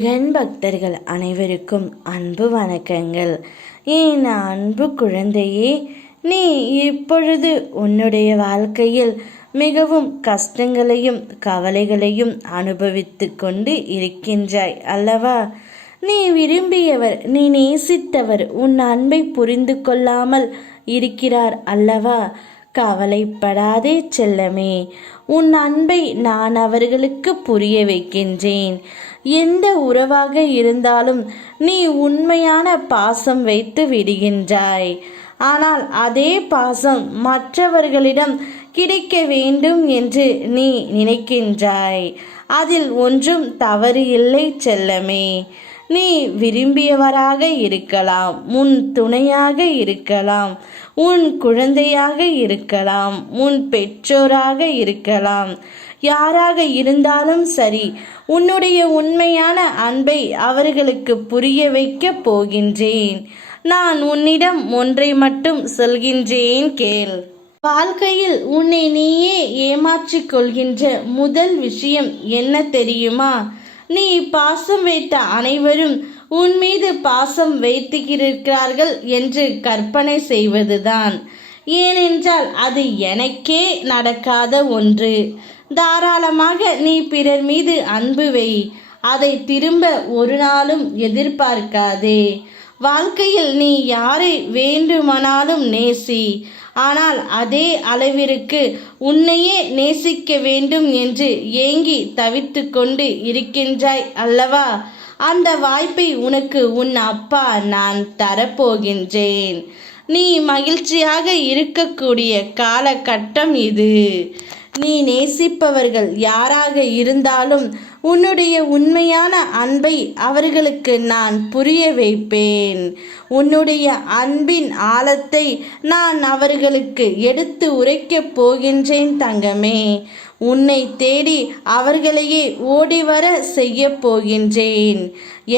என் பக்தர்கள் அனைவருக்கும் அன்பு வணக்கங்கள். என் அன்பு குழந்தையே, நீ இப்பொழுது உன்னுடைய வாழ்க்கையில் மிகவும் கஷ்டங்களையும் கவலைகளையும் அனுபவித்து கொண்டு இருக்கின்றாய் அல்லவா? நீ விரும்பியவர், நீ நேசித்தவர் உன் அன்பை புரிந்து கொள்ளாமல் இருக்கிறார் அல்லவா? கவலைப்படாதே செல்லமே, உன் அன்பை நான் அவர்களுக்கு புரிய வைக்கின்றேன். எந்த உறவாக இருந்தாலும் நீ உண்மையான பாசம் வைத்து விடுகின்றாய். ஆனால் அதே பாசம் மற்றவர்களிடம் கிடைக்க வேண்டும் என்று நீ நினைக்கின்றாய். அதில் ஒன்றும் தவறு இல்லை செல்லமே. நீ விரும்பியவராக இருக்கலாம், உன் துணையாக இருக்கலாம், உன் குழந்தையாக இருக்கலாம், உன் பெற்றோராக இருக்கலாம், யாராக இருந்தாலும் சரி, உன்னுடைய உண்மையான அன்பை அவர்களுக்கு புரிய வைக்கப் போகின்றேன். நான் உன்னிடம் ஒன்றை மட்டும் சொல்கின்றேன், கேள். வாழ்க்கையில் உன்னை நீயே ஏமாற்றிக் கொள்கின்ற முதல் விஷயம் என்ன தெரியுமா? நீ பாசம் வைத்த அனைவரும் உன் மீது பாசம் வைத்திருக்கிறார்கள் என்று கற்பனை செய்வதுதான். ஏனென்றால் அது எனக்கே நடக்காத ஒன்று. தாராளமாக நீ பிறர் மீது அன்பு வை, அதை திரும்ப ஒரு நாளும் எதிர்பார்க்காதே. வாழ்க்கையில் நீ யாரை வேண்டுமானாலும் நேசி, ஆனால் அதே அளவிற்கு உன்னையே நேசிக்க வேண்டும் என்று ஏங்கி தவித்து கொண்டு இருக்கின்றாய் அல்லவா? அந்த வாய்ப்பை உனக்கு உன் அப்பா நான் தரப்போகின்றேன். நீ மகிழ்ச்சியாக இருக்கக்கூடிய காலகட்டம் இது. நீ நேசிப்பவர்கள் யாராக இருந்தாலும் உன்னுடைய உண்மையான அன்பை அவர்களுக்கு நான் புரிய வைப்பேன். உன்னுடைய அன்பின் ஆழத்தை நான் அவர்களுக்கு எடுத்து உரைக்கப் போகின்றேன் தங்கமே. உன்னை தேடி அவர்களையே ஓடிவர செய்ய போகின்றேன்.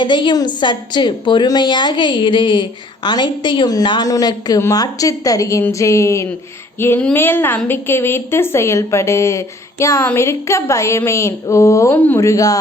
எதையும் சற்று பொறுமையாக இரு. அனைத்தையும் நான் உனக்கு மாற்றித் தருகின்றேன். என்மேல் நம்பிக்கை வைத்து செயல்படு. யாம் இருக்க பயமேன். ஓம் முருகா.